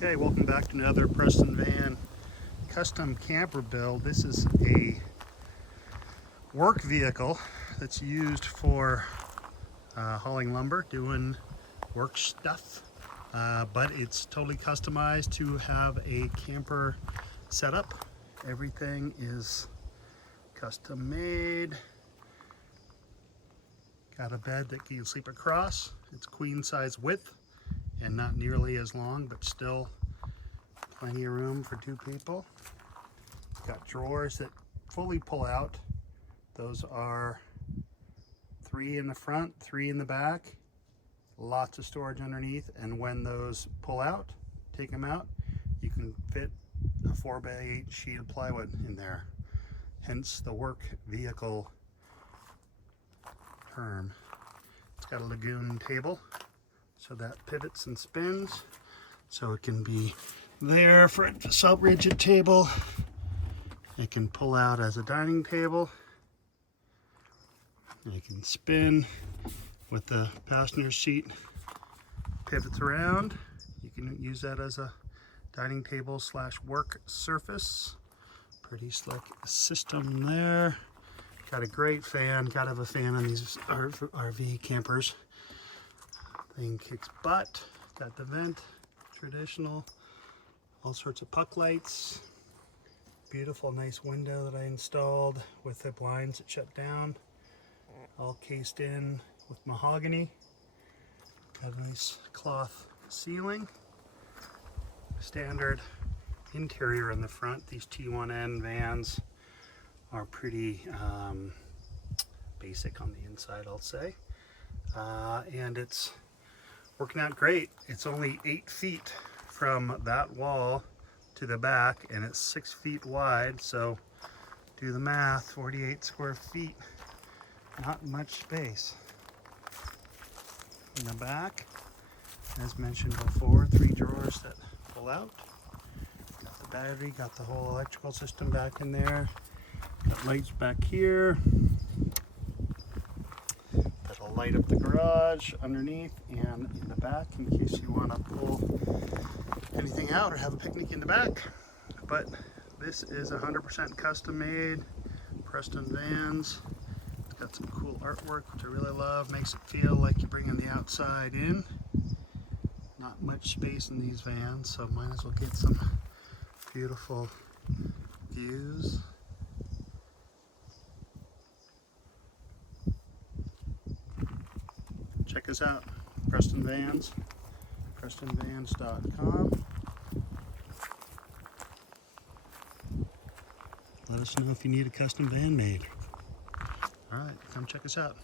Okay, welcome back to another Preston Van custom camper build. This is a work vehicle that's used for hauling lumber, doing work stuff, but it's totally customized to have a camper setup. Everything is custom made. Got a bed that you can sleep across. It's queen size width and not nearly as long, but still plenty of room for two people. Got drawers that fully pull out. Those are 3 in the front, 3 in the back. Lots of storage underneath, and when those pull out, take them out, you can fit a 4x8 sheet of plywood in there. Hence the work vehicle term. It's got a lagoon table, so that pivots and spins, so it can be there for a sub-rigid table. It can pull out as a dining table. It can spin with the passenger seat, pivots around. You can use that as a dining table / work surface. Pretty slick system there. Got a great fan. Gotta have a fan on these RV campers. Thing kicks butt. Got the vent, traditional, all sorts of puck lights. Beautiful, nice window that I installed with the blinds that shut down. All cased in with mahogany. Got a nice cloth ceiling. Standard interior in the front. These t1n Vans are pretty basic on the inside, I'll say. And it's working out great. It's only 8 feet from that wall to the back, and it's 6 feet wide, so do the math, 48 square feet. Not much space. In the back, as mentioned before, 3 drawers that pull out. Got the battery, got the whole electrical system back in there. Got lights back here. That'll light up the garage underneath and in the back in case you want to pull anything out or have a picnic in the back. But this is 100% custom made Preston Vans. It's got some cool artwork which I really love. Makes it feel like you're bringing the outside in. Not much space in these vans, so might as well get some beautiful views. Check us out, Preston Vans, PrestonVans.com. Let us know if you need a custom van made. All right, come check us out.